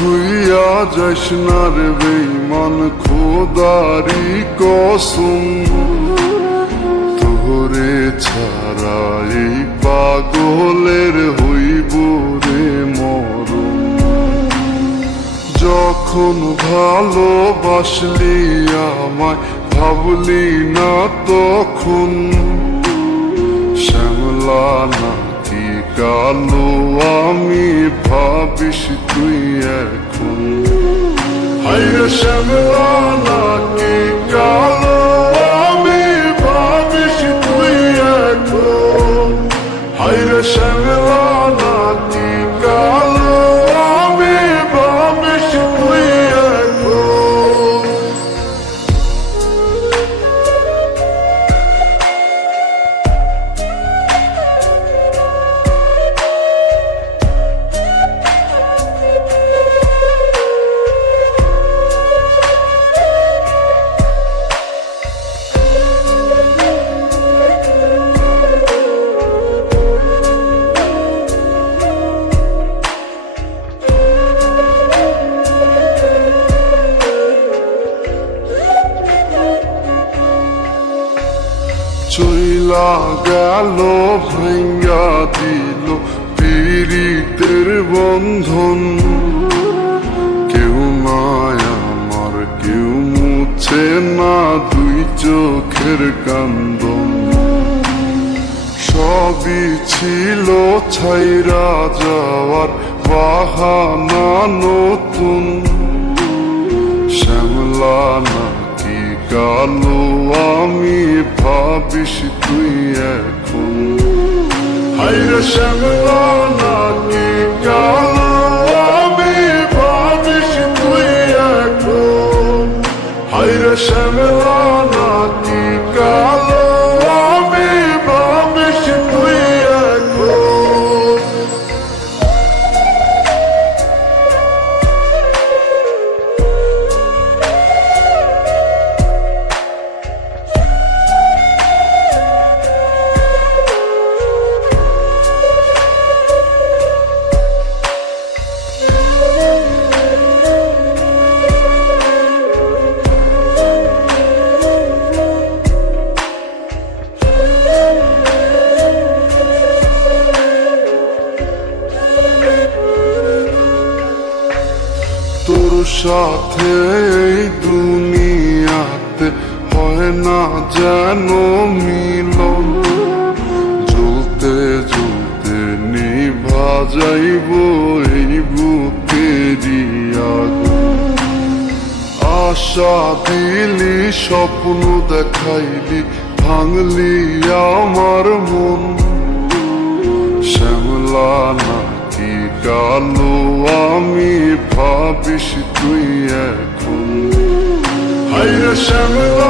ছুইয়া যাস না রে বেঈমান খোদারি কসম, তোরে ছাড়া এই পাগলের হইব রে মরণ। যখন ভালোবাসলি আমায় ভাবলি না তখন, শ্যামলা নাকি কালো আমি ভাবিস তুই এখন। হায়রে শ্যামলা নাকি কালো আমি ভাবিস তুই এখন। হায়রে শ্যামলা নাকি কালো আমি ভাবিস তুই এখন। চইলা গেল ভাঙ্গা দিল পীড়িতের বন্ধন, কেউ নাই আমার কেউ মুছে না দুই চোখের কান্দন। সবই ছিল ছাইরা যাওয়ার বাহানা নতুন, শ্যামলা নাকি কালো আমি ভাবিস তুই এখন। হায়রে শ্যামলা নাকি কালো আমি ভাবিস তুই এখন। হায়রে শ্যামলা নাকি কালো আমি ভাবিস তুই এখন। তোর সাথে এই দুনিয়াতে হয় না যেন মিলন, জ্বলতে জ্বলতে নিভা যাইব এই বুকেরই আগুন। আশা দিলি স্বপ্ন দেখাইলি ভাঙলি আমার মন, শ্যামলা নাকি কালো আমি ভাবিস তুই এখন। হায়রে শ্যামলা